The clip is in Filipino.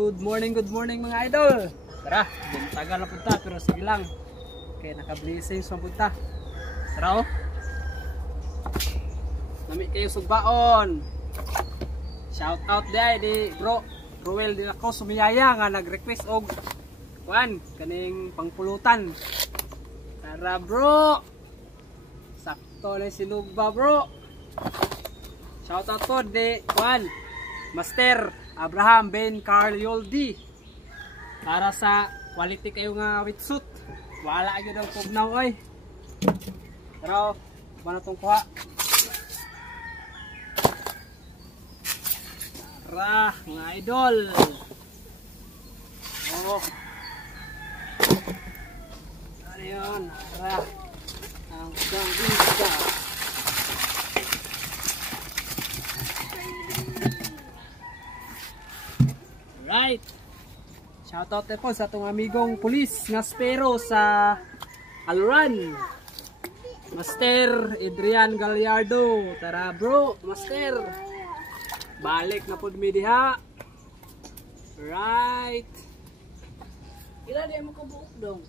Good morning mga idol. Tara, tagal na punta pero sige lang. Okay, naka-blessings na punta. Tara oh. Nami kayo sugbaon. Shout out di bro. Ruel din ako sumiyaya nga nag-request og kuan kaning pangpulutan. Tara bro. Sakto na sinugba bro. Shout out po di kuan Master Abraham Ben Carl Yoldi para sa quality kayo nga wetsuit. Wala gyud ang pugnaw oy. Pero bana tong kuha. Tara mga idol. Oh. Ano yun? Tara. Ang isda. Right. Shoutout po sa atong amigong pulis nga spero sa Aluran. Master Adrian Gallardo. Tara bro, Master. Balik na pod mi diha. Right. Ila di mo kabuok dong.